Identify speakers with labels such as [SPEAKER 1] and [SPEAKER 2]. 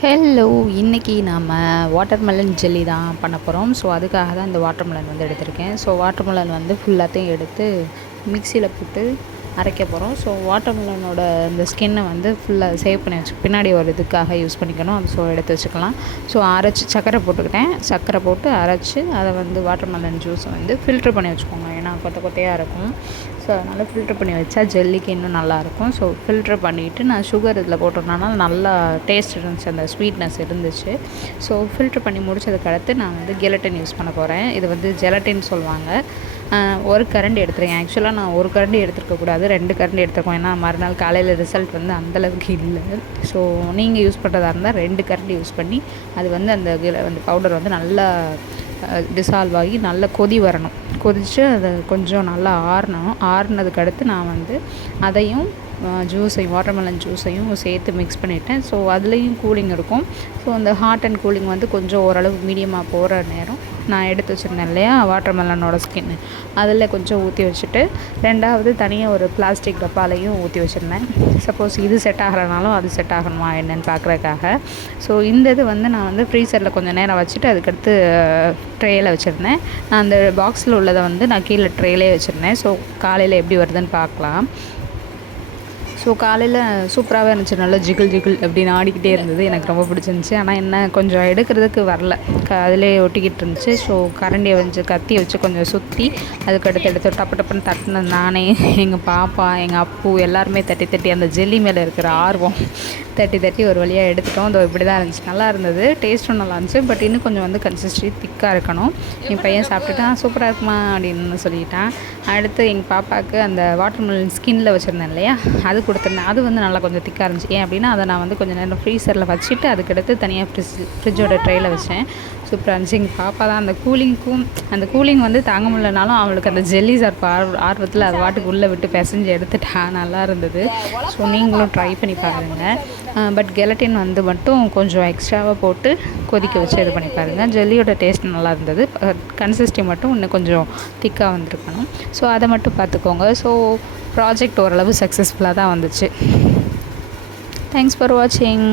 [SPEAKER 1] Hello இன்றைக்கி நாம் watermelon jelly தான் பண்ண போகிறோம் ஸோ அதுக்காக தான் இந்த வாட்டர்மெலன் வந்து எடுத்திருக்கேன். ஸோ வாட்டர்மெலன் வந்து ஃபுல்லாத்தையும் எடுத்து மிக்சியில் போட்டு அரைக்க போகிறோம் ஸோ வாட்டர்மெலனோட இந்த ஸ்கின்னை வந்து ஃபுல்லாக சேவ் பண்ணி வச்சு பின்னாடி ஒரு இதுக்காக யூஸ் பண்ணிக்கணும். அது ஸோ எடுத்து வச்சுக்கலாம். ஸோ அரைச்சி சக்கரை போட்டுக்கிட்டேன். சர்க்கரை போட்டு அரைச்சி அதை வந்து வாட்டர்மெலன் ஜூஸை வந்து ஃபில்ட்ரு பண்ணி வச்சுக்கோங்க. ஏன்னா கொத்த கொத்தையாக இருக்கும். ஸோ அதனால் ஃபில்ட்ரு பண்ணி வச்சா ஜெல்லிக்கு இன்னும் நல்லாயிருக்கும் ஸோ ஃபில்ட்ரு பண்ணிவிட்டு நான் சுகர் இதில் போட்டிருந்தனால நல்லா டேஸ்ட் இருந்துச்சு. அந்த ஸ்வீட்னஸ் இருந்துச்சு. ஸோ ஃபில்ட்ரு பண்ணி முடிச்சதுக்கு அடுத்து நான் வந்து கெலட்டின் யூஸ் பண்ண போகிறேன் இது வந்து ஜெலட்டின் சொல்லுவாங்க. ஒரு கரண்ட் எடுத்துருக்கேன். ஆக்சுவலாக நான் ஒரு கரண்ட் எடுத்துருக்கக்கூடாது ரெண்டு கரண்ட் எடுத்துருக்கோம். ஏன்னா மறுநாள் காலையில் ரிசல்ட் வந்து அந்தளவுக்கு இல்லை. ஸோ நீங்கள் யூஸ் பண்ணுறதா இருந்தால் ரெண்டு கரண்ட் யூஸ் பண்ணி அது வந்து அந்த அந்த பவுடர் வந்து நல்லா டிசால்வ் ஆகி நல்லா கொதி வரணும். கொதித்து அதை கொஞ்சம் நல்லா ஆறணும். ஆறுனதுக்கு அடுத்து நான் வந்து அதையும் ஜூஸையும் வாட்டர்மெலன் ஜூஸையும் சேர்த்து மிக்ஸ் பண்ணிவிட்டேன் ஸோ அதுலேயும் கூலிங் இருக்கும். ஸோ அந்த ஹாட் அண்ட் கூலிங் வந்து கொஞ்சம் ஓரளவு மீடியமாக போகிற நேரம் நான் எடுத்து வச்சுருந்தேன் இல்லையா? வாட்டர்மெலனோட ஸ்கின்னு அதில் கொஞ்சம் ஊற்றி வச்சுட்டு ரெண்டாவது தனியாக ஒரு பிளாஸ்டிக் டப்பாலையும் ஊற்றி வச்சுருந்தேன். சப்போஸ் இது செட் ஆகிறனாலும் அது செட் ஆகணுமா என்னென்னு பார்க்குறதுக்காக. ஸோ இந்த இது வந்து நான் வந்து ஃப்ரீசரில் கொஞ்சம் நேரம் வச்சுட்டு அதுக்கடுத்து ட்ரேயில் வச்சுருந்தேன். நான் அந்த பாக்ஸில் உள்ளதை வந்து நான் கீழே ட்ரேலே வச்சுருந்தேன். ஸோ காலையில் எப்படி வருதுன்னு பார்க்கலாம். ஸோ காலையில் சூப்பராகவே இருந்துச்சு. நல்லா ஜிகிள் ஜிகிள் அப்படின்னு ஆடிக்கிட்டே இருந்தது. எனக்கு ரொம்ப பிடிச்சிருந்துச்சி. ஆனால் என்ன கொஞ்சம் எடுக்கிறதுக்கு வரல. க அதிலே ஒட்டிக்கிட்டு இருந்துச்சு. ஸோ கரண்டியை வச்சு கத்தியை வச்சு கொஞ்சம் சுற்றி அதுக்கடுத்து எடுத்து டப்பு டப்புன்னு தட்டின நானே எங்கள் பாப்பா எங்கள் அப்பு எல்லாருமே தட்டி தட்டி அந்த ஜெல்லி மேலே இருக்கிற ஆர்வம் தட்டி தட்டி ஒரு வழியாக எடுத்துட்டோம். அது இப்படி தான் இருந்துச்சு. நல்லா இருந்தது. டேஸ்ட்டும் நல்லா இருந்துச்சு. பட் இன்னும் கொஞ்சம் வந்து கன்சிஸ்டி திக்காக இருக்கணும். என் பையன் சாப்பிட்டுட்டு சூப்பராக இருக்குமா? அப்படின்னு சொல்லிட்டான். அடுத்து எங்கள் பாப்பாவுக்கு அந்த வாட்டர் மெலன் ஸ்கின்னில் வச்சுருந்தேன் இல்லையா? அது கொடுத்துருந்தேன். அது வந்து நல்லா கொஞ்சம் திக்காக இருந்துச்சு. ஏன் அப்படின்னா அதை நான் வந்து கொஞ்சம் நேரம் ஃப்ரீசரில் வச்சுட்டு அதுக்கடுத்து தனியாக ஃப்ரிட்ஜ் ஃப்ரிட்ஜோட ட்ரையில் வச்சேன். சூப்பராக இருந்துச்சு. எங்கள் பாப்பா தான் அந்த கூலிங்க்கும் அந்த கூலிங் வந்து தாங்க முடியலனாலும் அவளுக்கு அந்த ஜெல்லி சார் ஆர்வ ஆர்வத்தில் அது வாட்டுக்கு உள்ளே விட்டு பிசைஞ்சு எடுத்துட்டா நல்லா இருந்தது. ஸோ நீங்களும் ட்ரை பண்ணி பாருங்கள் பட் கெலட்டின் வந்து மட்டும் கொஞ்சம் எக்ஸ்ட்ராவாக போட்டு கொதிக்க வச்சு இது பண்ணி பாருங்கள் ஜெல்லியோட டேஸ்ட் நல்லா இருந்தது. கன்சிஸ்டி மட்டும் இன்னும் கொஞ்சம் திக்காக வந்திருக்கணும். ஸோ அதை மட்டும் பார்த்துக்கோங்க. ஸோ ப்ராஜெக்ட் ஓரளவு சக்ஸஸ்ஃபுல்லாக தான் வந்துச்சு. தேங்க்ஸ் ஃபார் வாட்சிங்